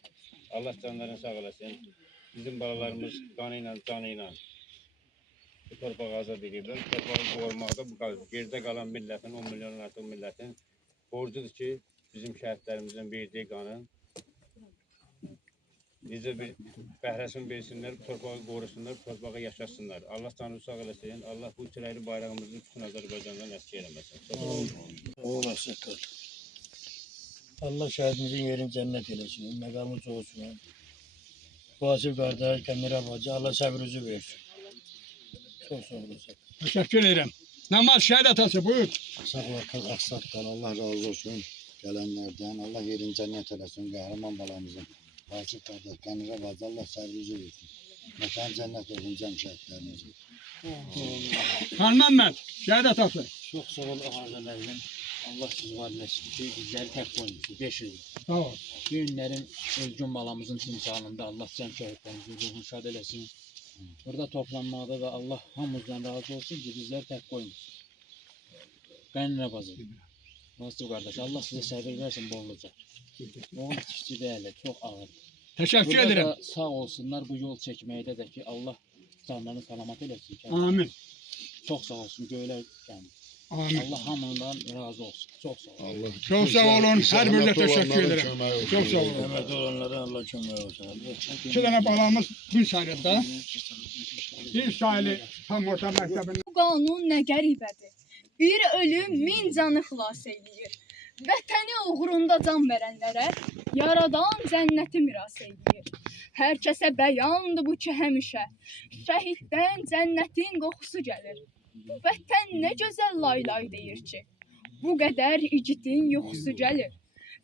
Allah canlarını sağ eləsin. Bizim balalarımız qanı ilə, canı ilə bu torpağı azad ediblər. Torpağı qorumaqda bu gerdə qalan millətin, 10 milyonun artıq millətin borcudur ki, bizim şəhidlərimizin verdiyi qanın necə bir bəhrəsini versinlər, torpağı qorusunlar, torpağı yaşasınlar. Allah canını sağ eləsin. Allah bu itirəli bayrağımızı bütün Azərbaycandan əski eləməsin. Olasın. Allah şəhidimizin yerini cənnət eləsin. Məqamı olsun. Vasif qardaş, Kəmirə bacı, Allah səbrinizi versin. Çox sağ olasın. Təşəkkür edirəm. Namaz şəhid atası, buyur. Sağ ol, ağsaqqal. Allah razı olsun gələnlərdən. Allah yerini cənnət eləsin. Qəhrəman balamızın. Vasif qardaş, Kəmirə bacı, Allah səbrinizi versin. Məkan cənnət olsun cəm şəhidlərimizin. Xan Məmməd, şəhid atası. Çox sağ ol, ağardalarım. Allah siz var nəsil ki, bizləri tək qoymusunuz, 5 il. Sağ ol. Bu günlərin Elgin balamızın timsalında Allah cəm şəhidlərimizin ruhunu şad eləsin. Burada toplanmaqda da Allah hamımızdan razı olsun ki, bizləri tək qoymusunuz. Qənimə bazı. Vasif qardaş, Allah sizə səbir versin bolluca. Oğul kiçik deyil, çox ağır. Təşəkkür edirəm. Burada sağ olsunlar bu yol çəkməkdə də ki, Allah canlarını salamat eləsin. Amin. Çox sağ olsun, göylər gəlir. Amin. Allah hamından razı olsun. Çox sağ olun. Allah Çox sağ olun. Hər birinizə təşəkkür edirəm. Çox sağ olun. Rəhmət olanlara Allah kömək olsun. İki dənə balamız bir sayıda. Bir sayılı tam orta məktəbində. Bu qanun nə qəribədir. Bir ölüm min canı xilas edir. Vətəni uğrunda can verənlərə yaradan cənnəti miras edir. Hər kəsə bəyandır bu ki həmişə. Şəhiddən cənnətin qoxusu gəlir. Bu vətən nə gözəl laylay deyir ki. Bu qədər igidin yuxusu gəlir.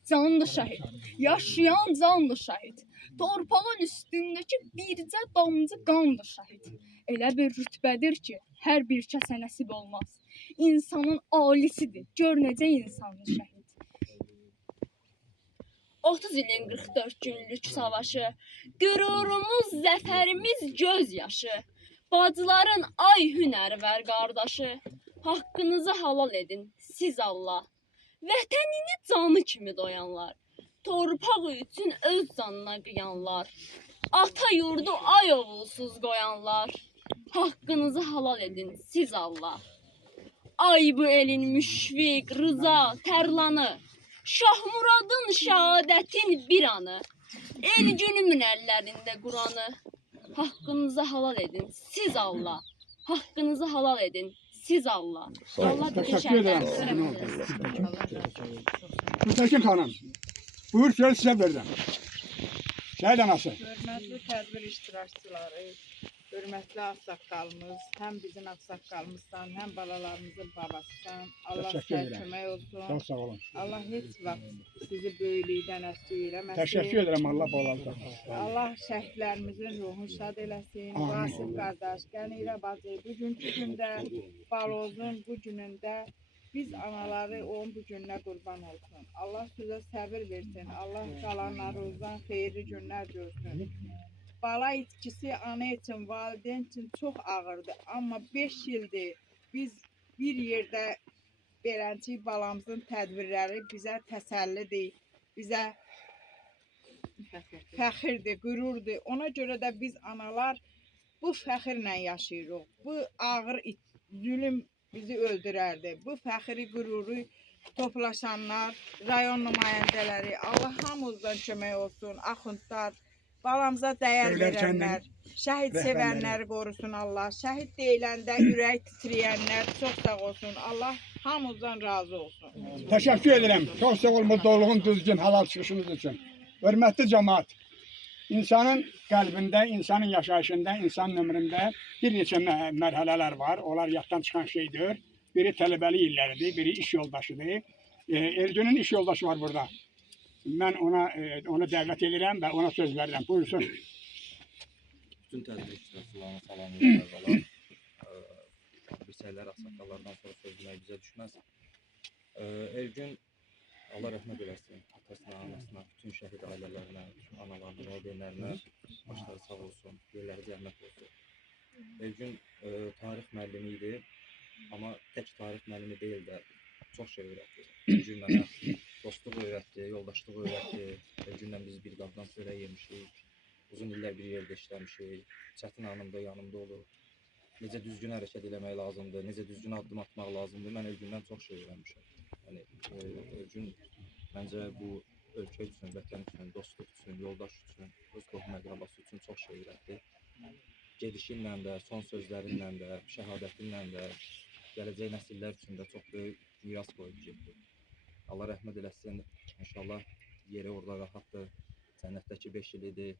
Canlı şəhid, yaşayan canlı şəhid. Torpağın üstündəki bircə damcı qanlı şəhid. Elə bir rütbədir ki, hər bir kəsə nəsib olmaz. İnsanın alisidir, gör necə insanlı şəhid. 30 ilin 44 günlük savaşı, qürurumuz, zəfərimiz göz yaşı. Bacıların ay hünərvər qardaşı, haqqınızı halal edin, siz Allah. Vətənini canı kimi doyanlar, torpaq üçün öz canına qıyanlar, ata yurdu ay oğulsuz qoyanlar, haqqınızı halal edin, siz Allah. Ay bu elin müşfiq, rıza, tərlanı, Şahmuradın şəhadətin bir anı, el günümün əllərində Quranı, haqqınızı halal edin, siz Allah. Haqqınızı halal edin, siz Allah. Allah bütün şəhidlərimizə Gültekin xanım, buyur söz sizə verirəm. Şəhid anası. Hörmətli tədbir iştirakçıları, hörmətli ağsaqqalımız, həm bizim ağsaqqalımızsan, həm balalarımızın babasısan. Allah Təşəkkür sizə edirəm. kömək olsun. Çox sağ olun. Allah heç vaxt sizi böyüklükdən əskik eləməsin. Təşəkkür edirəm Allah balalarınıza. Allah şəhidlərimizin ruhunu şad eləsin. Amin. Vasif qardaş, Qənirə bacı, bugünkü gündə, Balozun bu günündə biz anaları onun bu gününə qurban olsun. Allah sizə səbir versin. Allah qalanlarınızdan xeyirli günlər görsün. Bala itkisi ana üçün, valideyn üçün çox ağırdır. Amma 5 ildir biz bir yerdə beləncə balamızın tədbirləri bizə təsəllidir, bizə fəxirdir, qürurdur. Ona görə də biz analar bu fəxirlə yaşayırıq. Bu ağır zülüm bizi öldürərdi. Bu fəxri, qüruru toplaşanlar, rayon nümayəndələri, Allah hamımızdan kömək olsun, axundlar, balamıza dəyər verənlər, şəhid sevənləri qorusun Allah. Şəhid deyiləndə ürək titrəyənlər çox sağ olsun. Allah hamımızdan razı olsun. Təşəkkür edirəm. Çox sağ olun, dolğun, düzgün, halal çıxışınız üçün. Hörmətli cəmaət, insanın qəlbində, insanın yaşayışında, insanın ömründə bir neçə mərhələlər var. Onlar yaddan çıxan şeydir. Biri tələbəlik illəridir, biri iş yoldaşıdır. Elgünün iş yoldaşı var burada. Mən ona dəvət edirəm və ona söz verirəm. Buyursun. Bütün tədbir iştirakçılarına salamlayırlar. Bir şeylər ağsaqqallardan sonra söz demək bizə düşməz. Elgün Allah rəhmət eləsin. Atasına, anasına, bütün şəhid ailələrinə, analarına, valideynlərinə başları sağ olsun, yerləri cənnət olsun. Elgün tarix müəllimi idi, amma tək tarix müəllimi deyil də çox şey öyrətdi. Elgün mənə dostluq öyrətdi, yoldaşlıq öyrətdi. Elgünlə biz bir qabdan çörək yemişik. Uzun illər bir yerdə işləmişik. Çətin anımda yanımda olur. Necə düzgün hərəkət eləmək lazımdır, necə düzgün addım atmaq lazımdır. Mən Elgündən çox şey öyrənmişəm. Yəni Elgün məncə bu ölkə üçün, vətən üçün, dostluq üçün, yoldaş üçün, öz qohum əqrabası üçün çox şey öyrətdi. Gedişinlə də, son sözlərinlə də, şəhadətinlə də gələcək nəsillər üçün də çox böyük miras qoyub getdi. Allah rəhmət eləsin. İnşallah yeri orada rahatdır. Cənnətdəki 5 ilidir.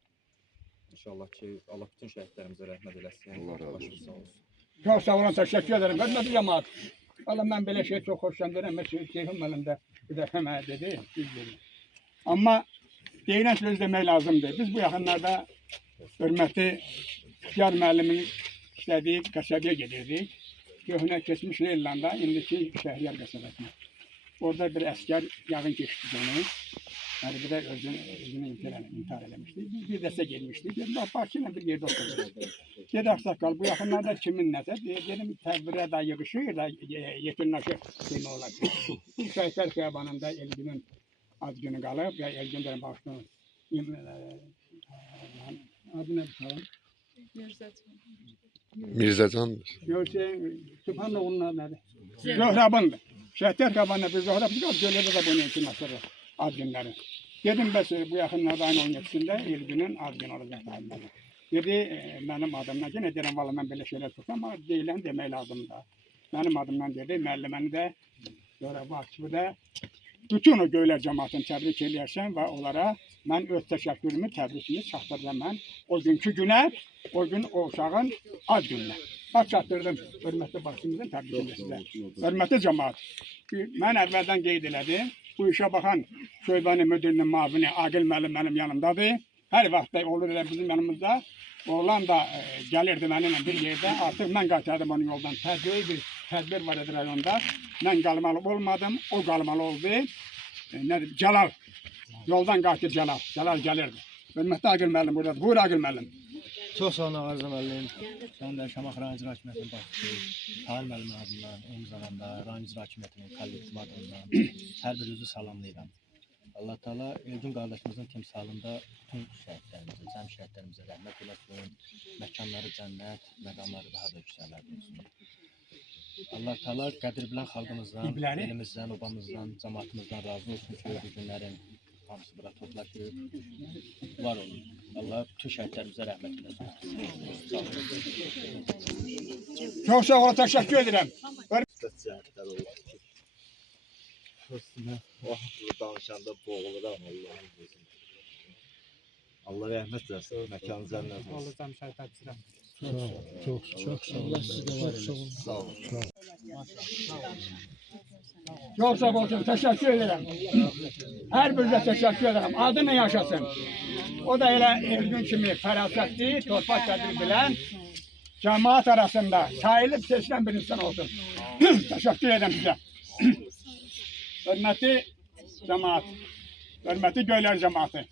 İnşallah ki Allah bütün şəhidlərimizə rəhmət eləsin. Allah razı olsun. Sağ olsun. Çox sağ olun, təşəkkür edirəm. Hörmətli cəmaət. Valla mən belə şey çox xoşlandıram. Mən Ceyhun müəllim də bir dəfə mənə dedi. Amma deyilən söz demək lazımdır. Biz bu yaxınlarda hörmətli Xiyar müəllimin işlədiyi qəsəbəyə gedirdik. Köhnə keçmiş Leylanda, indiki Şəhriyar qəsəbəsinə. Orada bir əskər yağın geçdi onu. Yəni bir də özünü intihar eləmişdi. Bir dəstə gelmişdi. Bakı ilə bir yerdə oturdu. Dedi ağsaqqal, bu yaxınlarda kimin nəsə? Dedim, tədbirə də yığışır da yekunlaşır kimi olacaq. Bir Şəhidlər Xiyabanında Elgünün ad günü qalıb və Elgün də başını adı nə bakalım? Mirzəcandır. Görsən, Sübhanla onun adı nədir? Zöhrabındır. Şəhidlər Xiyabanında bir Zöhrab çıxar, göllərdə də bunu yekunlaşırır ad günləri. Dedim, bəs bu yaxınlarda ayın 17-sində Elgünün ad günü olacaq. Dedi, mənim adımdan, yenə deyirəm, valla mən belə şeylər tutsam, amma deyilən demək lazımdır. Mənim adımdan dedi, müəlliməni də, vakifi də, bütün o göylər cəmaatını təbrik eləyərsən və onlara mən öz təşəkkürümü, təbrikini çatdıracam mən o günkü günə, o gün o uşağın ad gününə. Bax, çatdırdım, hörmətli başımızın təbrikini sizə. Hörmətli cəmaat, mən əvvəldən qeyd elədim, bu işə baxan Şöybəni müdürünün mavini Aqil müəllim mənim yanımdadır. Hər vaxt da olur elə bizim yanımızda. Oğlan da gəlirdi mənimlə bir yerdə. Artıq mən qaytardım onun yoldan. Bir tədbir var idi rayonda. Mən qalmalı olmadım, o qalmalı oldu. Cəlal, yoldan qayıtdı Cəlal. Cəlal gəlirdi. Hörmətli Aqil müəllim buradadır. Buyur Aqil müəllim. Çox sağ olun Arzu müəllim. Sən də Şamaxı rayon icra hakimiyyətinin başçısı, Tahir müəllim adından, eyni zamanda rayon icra hakimiyyətinin kollektiv adından hər birinizi salamlayıram. Allah Teala Elgün qardaşımızın timsalında bütün şəhidlərimizə, cəm şəhidlərimizə rəhmət eləsin, məkanları cənnət, məqamları daha da yüksəklərdə olsun. Allah Teala qədir bilən xalqımızdan, elimizdən, obamızdan, cəmaatımızdan razı olsun ki, bu günlərin hamısı bura toplaşıb, var olun. Allah bütün şəhidlərimizə rəhmət eləsin. Çox sağ olun, təşəkkür edirəm. Üstüne o danışanda boğuluram Allah'ın gözünde. Allah rəhmət eləsin. Məkanı cənnət olsun. Allah cəm şəhidlərimizə. Çok sağ olun. Allah sizi de var eylesin. Sağ olun. Çok sağ olsun. Teşekkür ederim. Her birine teşekkür ederim. Adı ne yaşasın? O da öyle Ergün kimi ferasatli, torpak kadri bilen cemaat arasında sayılıp seçilen bir insan olsun. Teşekkür ederim size. Hürmetli cemaat, hürmetli Göyler cemaati,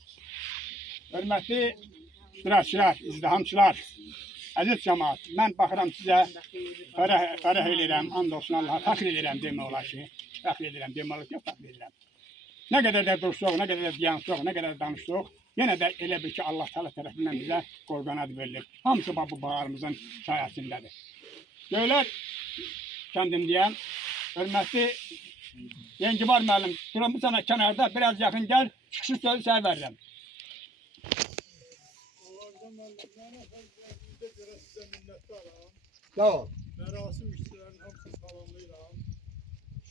hürmetli iştirakçılar, izdihamçılar, aziz cemaat, ben baxıram sizə, fərəh edirəm, and olsun Allah'a, fəxr edirəm demək olar ki, fəxr edirəm, demək olar ki, fəxr edirəm. Nə qədər də dursuq, nə qədər də diyansıq, nə qədər də danışıq, yenə də elə bir ki, Allah Teala tərəfindən bizə qorqanad verilir. Hamısı bu bağrımızın sayəsindədir. Göylər kendim deyəm, hörmətli Yengibar müəllim, durum bu sənə kənarda biraz yaxın gəl, çıxışı sözü sənə verirəm. Sağ ol. Mərasim işçilərinin hamısını salamlayıram.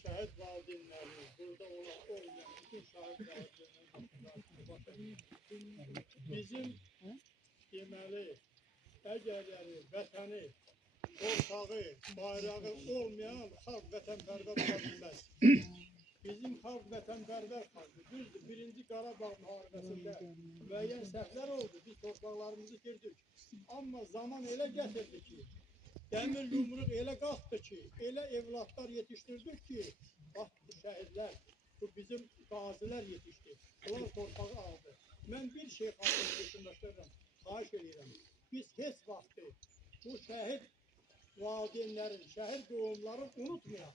Şəhid valideynlərimiz, burada olmayan bütün şəhid valideynlərimiz bizim deməli, əgərləri, vətəni, torpağı, bayrağı olmayan xalq vətənpərvər ola bilməz. Bizim xalq vətənpərvər xalqdır. Düzdür, 1-ci Qarabağ müharibəsində müəyyən səhvlər oldu. Biz torpaqlarımızı itirdik. Amma zaman elə gətirdi ki, dəmir yumruq elə qalxdı ki, elə evlatlar yetişdirdik ki, bax bu şəhidlər, bu bizim qazilər yetişdi. Onlar torpağı aldı. Mən bir şey xalqını düşünməklərəm, xahiş edirəm. Biz heç vaxtı bu şəhid valideynlərin, şəhid qohumları unutmayaq.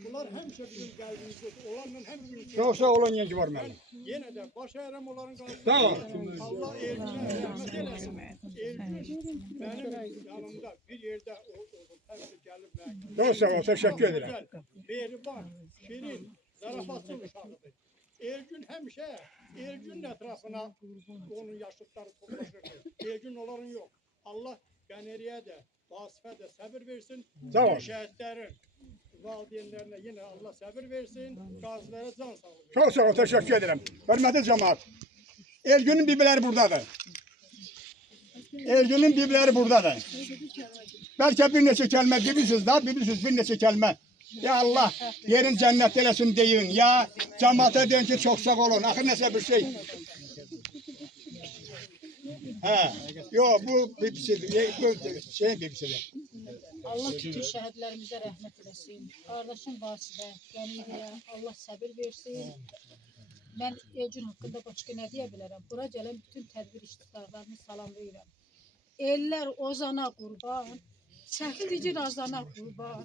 Bunlar həmişə bizim qəlbimizdə, onlarla həmişə... Çox sağ olun Yengibar müəllim. Yenə də baş əyrəm onların qalbində. Sağ ol. Allah Ergünə rəhmət eləsin. Ergün mənim yanımda bir yerdə olub, həmişə gəlib mənə. Çox sağ ol, təşəkkür edirəm. Mehriban, şirin, zarafatçı uşaqdır. Ergün həmişə Ergünün ətrafına onun yaşlıqları toplaşırdı. Ergün onların yox. Allah Qəneriyə də, Vasifə də səbir versin. Sağ ol. Şəhidlərin valideynlərinə yenə Allah səbir versin. Qazilərə can sağlığı. Çok sağ ol, teşekkür ederim. Hürmetli cemaat. Ergün'ün bibirleri buradadır. Ergün'ün bibirleri buradadır. Belki bir neçe kelime bilirsiniz daha, bilirsiniz bir neçe kelime. Ya Allah yerin cennet eylesin deyin. Ya cemaate deyin ki çok sağ olun. Akır neyse bir şey. He. Yo bu bibisidir. Bu şeyin bibisidir. Allah bütün şəhidlərimizə rəhmət eləsin. Qardaşım Vasifə, Qəniriyə, Allah səbir versin. Mən Elgün haqqında başqa nə deyə bilərəm? Bura gələn bütün tədbir iştidarlarını salamlayıram. Ellər Ozana qurban, Çəkdici Razana qurban,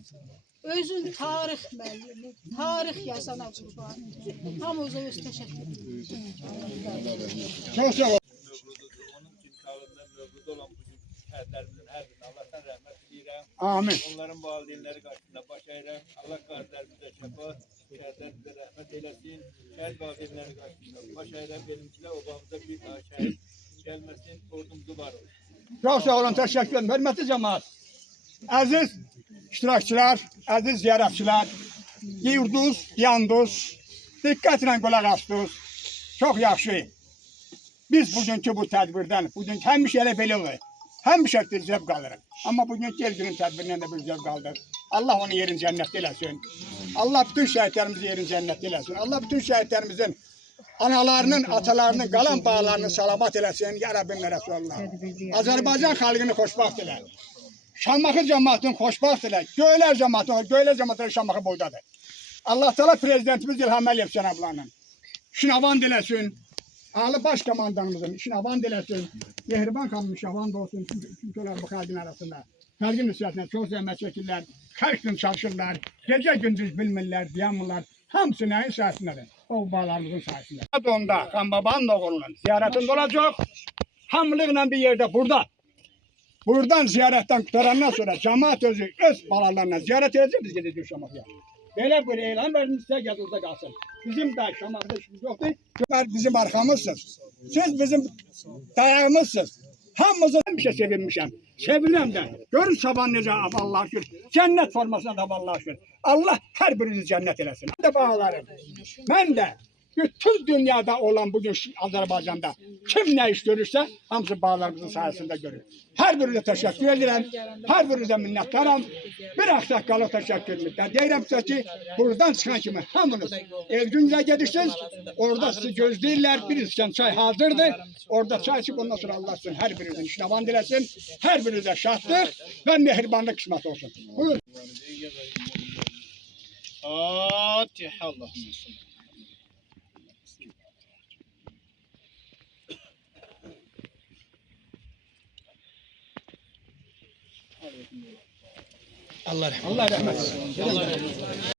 özün tarix müəllimi, tarix yazana qurban. Hamımıza öz təşəkkür edirik. Çok sağ ol. Şəhidlərimizin hər birinə Allahdan rəhmət diləyirəm. Amin. Onların valideynləri qarşısında baş əyirəm. Allah qazilərimizə şəfa, şəhidlərimizə rəhmət eləsin. Şəhid valideynləri qarşısında baş əyirəm. Benimkilə obamıza bir daha şəhid gəlməsin, ordumuzu var olsun. Çok sağ olun, teşekkür ederim. Hürmetli cemaat. Aziz iştirakçılar, aziz ziyaretçiler, yurduz, yanduz, dikkatle kulak astınız. Çok yaxşı. Biz bugünkü bu tədbirdən, bugünkü həmişə elə belə olur. Həmişə zevk alırıq. Amma bugünkü Ergünün tədbirindən də bir zevk aldıq. Allah onun yerin cənnətdə eləsin. Allah bütün şəhidlərimizin yerin cənnətdə eləsin. Allah bütün şəhidlərimizin analarının, atalarının, qalan bağlarını salamat eləsin. Ya Rabbim və Resulullah. Azərbaycan xalqını xoşbaxt elə. Şamaxı cəmaatını xoşbaxt elə. Göylər cəmaatları Şamaxı boydadır. Allah Teala prezidentimiz İlham Əliyev cənablarının şinavan diləsin. Ali baş komandanımızın işine avan dilesin. Mehriban xanımın işine avan da olsun. Çünkü onlar bu xalqın arasında. Xalqın nüsrətində çox zəhmət çəkirlər. Xalq üçün çalışırlar. Gecə gündüz bilmirlər, dayanmırlar. Hamısı nəyin sayəsindədir? O bağlarımızın sayəsində. Onda Xan Babanın oğlunun ziyarətində olacaq. Hamılıqla bir yerde burada. Buradan ziyaretten qutarandan sonra cemaat özü öz balalarına ziyaret edəcək, biz gedəcək Şamaxıya. Belə bir elan vermişsə yadınızda qalsın. Bizim də Şamaxıda işimiz yoxdur. Bizim arxamızsınız. Siz bizim dayağımızsınız. Hamımızın bir şey sevinmişəm. Sevinəm də. Görün sabah necə Allah'a şükür. Cennet formasına da Allah'a şükür. Allah her birinizi cennet eləsin. Mən də bağlarım. Mən də bütün dünyada olan bugün Azerbaycan'da kim ne iş görürse hamısı bağlarımızın sayesinde görür. Her birine teşekkür ederim. Her birine minnettarım. Bir aksakalı teşekkür ederim. Deyirəm sizə ki, buradan çıxan kimi hamınız Elgün'le gedirsiniz. Orada sizi gözləyirlər. Bir iskan çay hazırdır. Orada çay içip ondan sonra Allah sizin her birinizin işnavan dilesin. Her birinize şahslık ve mehribanlık kısmet olsun. Buyurun. Fatiha Allah'ım. Allah rahmet eylesin.